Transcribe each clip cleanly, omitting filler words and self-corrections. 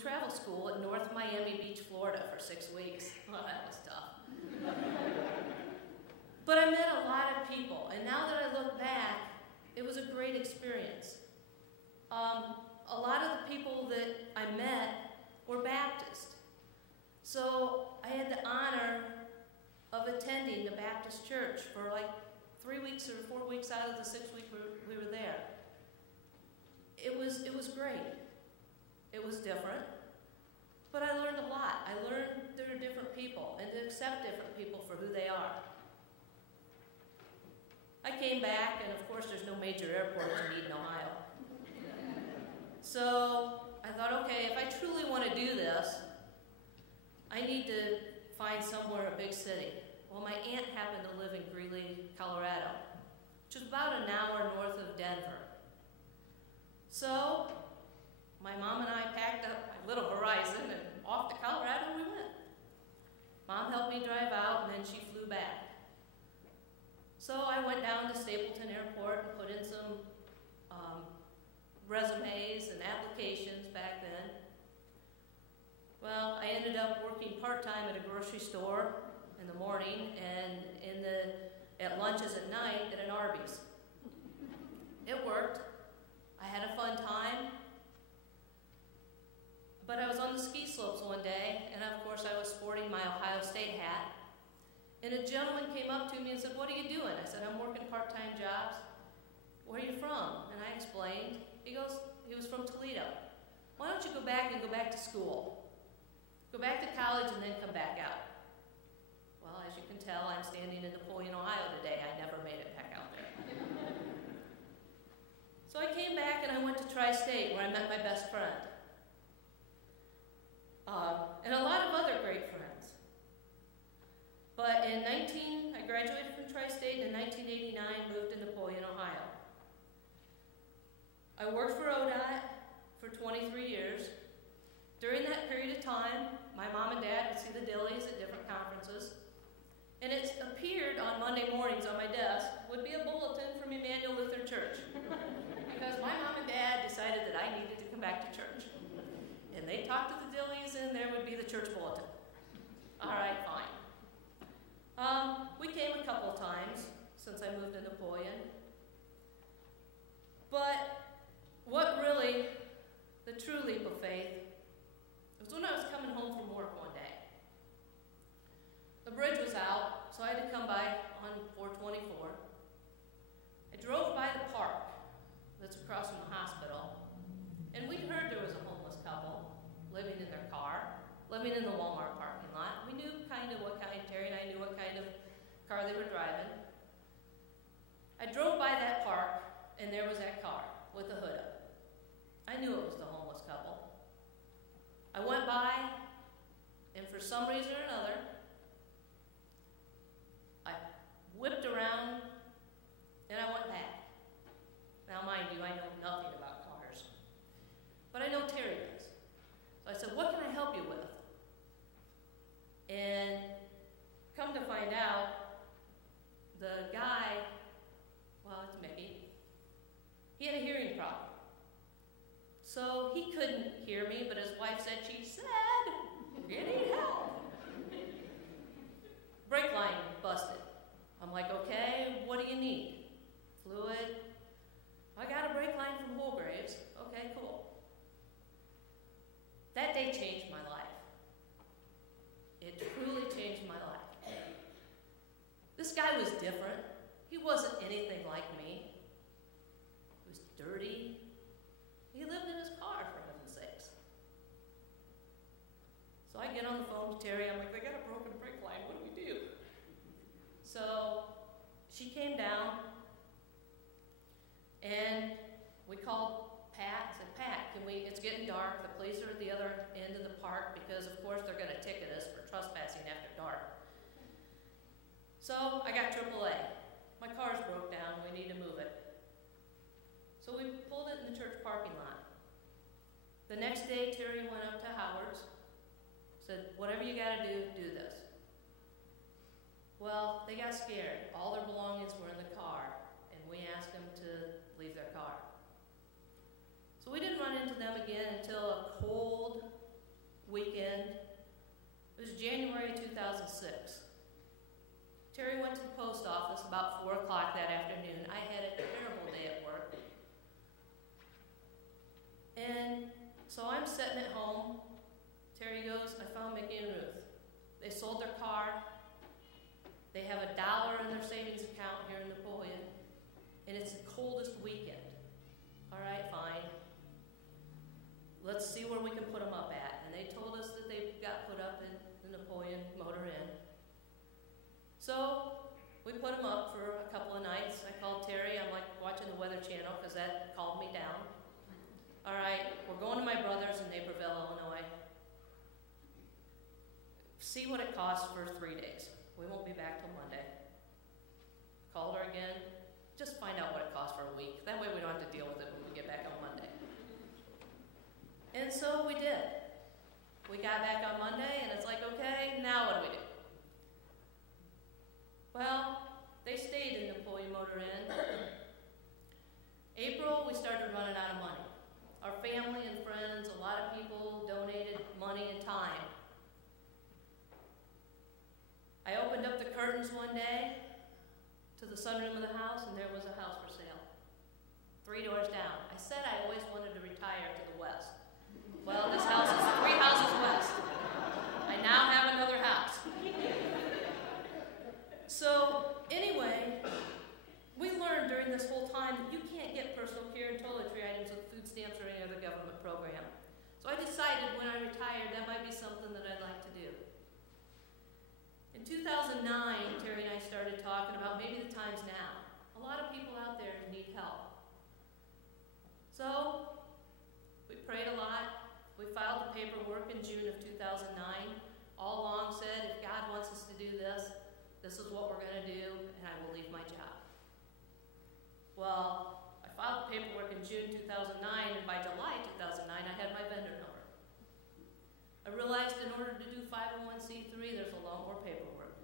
travel school at North Miami Beach, Florida for 6 weeks. Well, that was tough. But I met a lot of people, and now that I look back, it was a great experience. A lot of the people that I met were Baptist. So I had the honor of attending the Baptist church for like 3 weeks or 4 weeks out of the 6 weeks we were there. It was great. It was different, but I learned a lot. I learned there are different people and to accept different people for who they are. I came back, and of course there's no major airport in Eden, Ohio. So I thought, okay, if I truly want to do this, I need to find somewhere, a big city. Well, my aunt happened to live in Greeley, Colorado, which is about an hour north of Denver. So my mom and I packed up my little Horizon and off to Colorado we went. Mom helped me drive out, and then she flew back. So I went down to Stapleton Airport and put in some resumes and applications back then. Well, I ended up working part-time at a grocery store in the morning and at lunches at night at an Arby's. It worked. I had a fun time. But I was on the ski slopes one day, and of course I was sporting my Ohio State hat. And a gentleman came up to me and said, "What are you doing?" I said, "I'm working part-time jobs." "Where are you from?" And I explained. He was from Toledo. "Why don't you go back to school? Go back to college and then come back out." Well, as you can tell, I'm standing in Napoleon, Ohio today. I never made it back out there. So I came back and I went to Tri-State where I met my best friend. And a lot of other great friends. But I graduated from Tri-State, and in 1989 moved to Napoleon, Ohio. I worked for ODOT for 23 years. During that period of time, my mom and dad would see the Dillies at different conferences. And it appeared on Monday mornings on my desk would be a bulletin from Emanuel Lutheran Church. Because my mom and dad decided that I needed to come back to church. And they talked to the Dillies, and there would be the church bulletin. All right, fine. We came a couple of times since I moved to Napoleon. But what really, the true leap of faith, was when I was coming home from work one day. The bridge was out, so I had to come by on 424. I drove by the park that's across from the hospital, and we'd heard there was a homeless couple living in their car, living in the Walmart parking lot. We knew kind of what kind, Terry and I knew what kind of car they were driving. I drove by that park, and there was that car with the hood up. I knew it was the homeless couple. I went by, and for some reason or another, I whipped around, and I went back. Now, mind you, I know nothing about cars, but I know Terry does. So I said, "What can I help you with?" And come to find out, the guy, well, it's Mickey, he had a hearing problem. So he couldn't hear me, but his wife said, "You need help." Brake line busted. I'm like, "Okay, what do you need?" "Fluid." "I got a brake line from Holgraves." "Okay, cool." That day changed my life. It truly changed my life. This guy was different. He wasn't anything like me. He was dirty. He lived in his car, for heaven's sakes. So I get on the phone to Terry. I'm like, "I got a broken brake line. What do we do?" So she came down, and we called Pat. I said, "Pat, it's getting dark. The police are at the other end of the park because, of course, they're going to ticket us for trespassing after dark." So I got AAA. My car's broke down. We need to move it. So we pulled it in the church parking lot. The next day, Terry went up to Howard's, said, "Whatever you got to do this." Well, they got scared. All their belongings were in the car, and we asked them to leave their car. So we didn't run into them again until a cold weekend. It was January 2006. Terry went to the post office about 4 o'clock that afternoon. I had a terrible day at work. And so I'm sitting at home. Terry goes, I found Mickey and Ruth. They sold their car. They have $1 in their savings account here in Napoleon. And it's the coldest weekend. All right, fine. Let's see where we can put them up at. And they told us that they got put up in the Napoleon Motor Inn. So we put them up for a couple of nights. I called Terry. I'm like watching the Weather Channel because that calmed me down. All right, we're going to my brother's in Naperville, Illinois. See what it costs for 3 days. We won't be back till Monday. Called her again. Just find out what it costs for a week. That way we don't have to deal with it when we get back on Monday. And so we did. We got back on Monday, and it's like, okay, now what do we do? Well, they stayed in Napoleon Motor Inn. April, we started running out of money. Our family and friends, a lot of people donated money and time. I opened up the curtains one day to the sunroom of the house, and there was a house for sale. 3 doors down. I said I always wanted to retire to the west. Well, this house is 3 houses west. I now have another house. So, anyway, we learned during this whole time that you can't get personal care and toiletry items with food stamps or any other government program. So I decided when I retired that might be something that I'd like to do. In 2009, Terry and I started talking about maybe the time's now. A lot of people out there need help. So, we prayed a lot. We filed the paperwork in June of 2009. All along said, if God wants us to do this, this is what we're going to do, and I will leave my job. Well, I filed the paperwork in June 2009, and by July 2009, I had my vendor number. I realized in order to do 501c3, there's a lot more paperwork.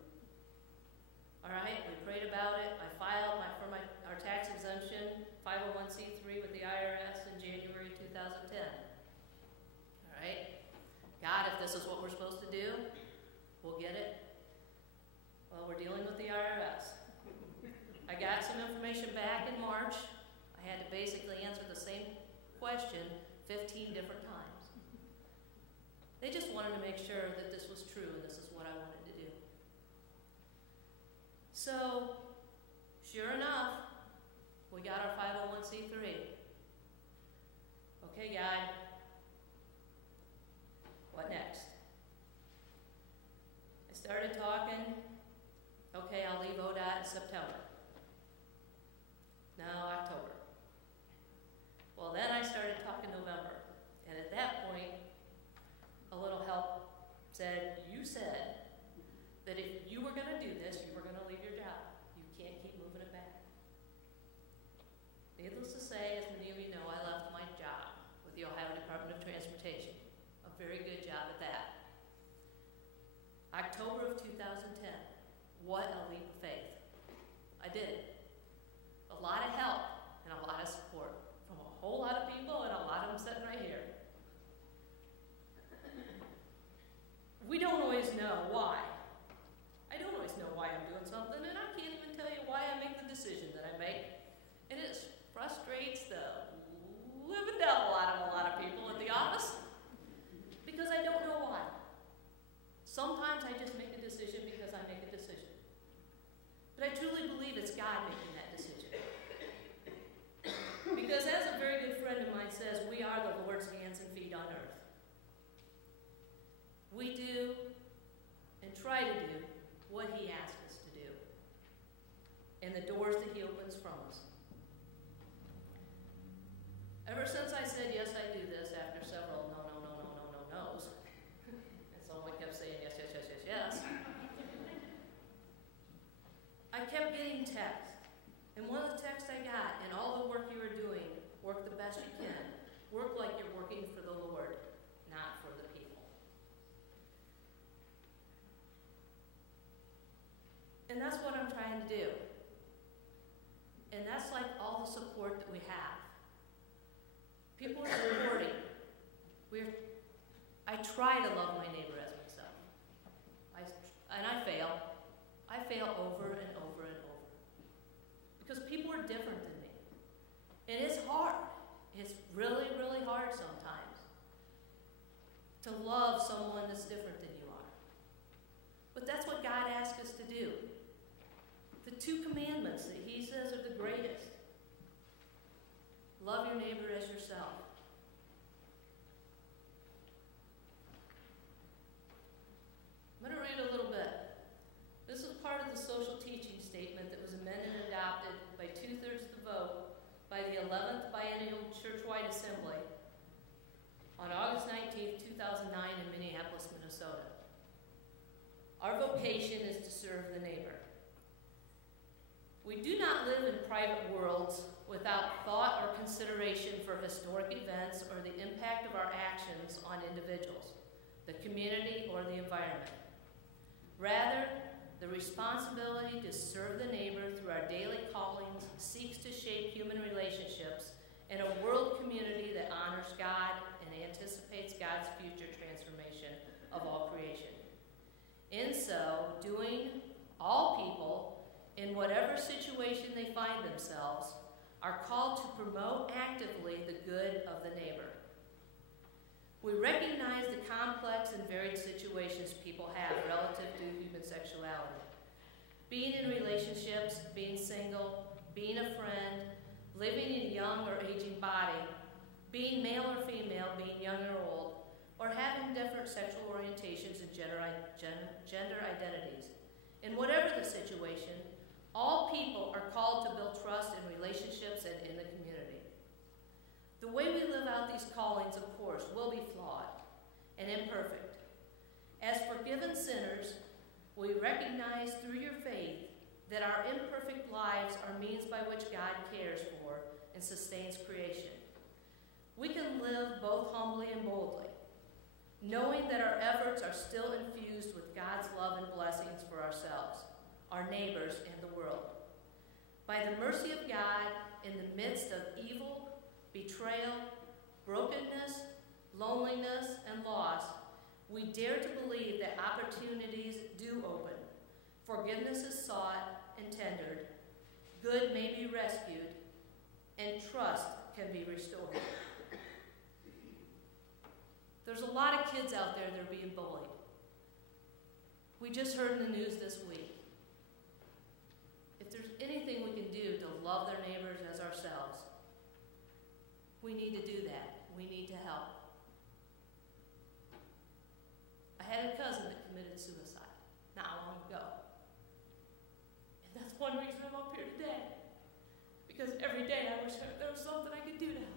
All right, we prayed about it. I filed our tax exemption 501c3 with the IRS in January 2010. All right, God, if this is what we're supposed to do, we'll get it. Well, we're dealing with the IRS. I got some information back in March. I had to basically answer the same question 15 different times. They just wanted to make sure that this was true and this is what I wanted to do. So, sure enough, we got our 501c3. Okay, God, what next? I started talking. Okay, I'll leave ODOT in September. Now October. Well, then I started talking November. And at that point, a little help said, you said that if you were going to do this, you were going to leave your job. You can't keep moving it back. Needless to say, as many of you know, I left my job with the Ohio Department of Transportation. A very good job at that. October of 2010. What a leap of faith. I did it. A lot of help and a lot of support from a whole lot of people, and a lot of them sitting right here. We don't always know why. I don't always know why I'm doing something, and I can't even tell you why I make the decision that I make. And it frustrates the living devil out of a lot of people at the office because I don't know why. Sometimes I just make a decision because I make a decision. But I truly believe it's God making that decision. Because as a very good friend of mine says, we are the Lord's hands and feet on earth. We do and try to do what He asks us to do. And the doors that He opens from us. Ever since I said, yes, I do this, after several no's, and someone kept saying yes, yes, yes, yes, yes, I kept getting texts. And one of the texts I got, and all the work you are doing, work the best you can. Work like you're working for the Lord, not for the people. And that's what I'm trying to do. And that's like all the support that we have. People are supporting. I I try to love my neighbor as myself. And I fail. I fail over and over and over. Because people are different than me. And it's hard. It's really, really hard sometimes to love someone that's different than you are. But that's what God asks us to do. The 2 commandments that he says are the greatest. Love your neighbor as yourself. I'm going to read a little bit. This is part of the social teaching statement that was amended and adopted by 2/3 of the vote by the 11th Biennial Churchwide Assembly on August 19, 2009 in Minneapolis, Minnesota. Our vocation is to serve the neighbor. We do not live in private worlds without thought or consideration for historic events or the impact of our actions on individuals, the community, or the environment. Rather, the responsibility to serve the neighbor through our daily callings seeks to shape human relationships in a world community that honors God and anticipates God's future transformation of all creation. In so doing, all people, in whatever situation they find themselves, are called to promote actively the good of the neighbor. We recognize the complex and varied situations people have relative to human sexuality. Being in relationships, being single, being a friend, living in a young or aging body, being male or female, being young or old, or having different sexual orientations and gender identities. In whatever the situation, all people are called to build trust in relationships and in the community. The way we live out these callings, of course, will be flawed and imperfect. As forgiven sinners, we recognize through your faith that our imperfect lives are means by which God cares for and sustains creation. We can live both humbly and boldly, knowing that our efforts are still infused with God's love and blessings for ourselves, our neighbors, and the world. By the mercy of God, in the midst of evil, betrayal, brokenness, loneliness, and loss, we dare to believe that opportunities do open. Forgiveness is sought and tendered, good may be rescued, and trust can be restored. There's a lot of kids out there that are being bullied. We just heard in the news this week. If there's anything we can do to love their neighbors as ourselves, we need to do that. We need to help. I had a cousin that committed suicide not long ago. And that's one reason I'm up here today. Because every day I wish there was something I could do to help.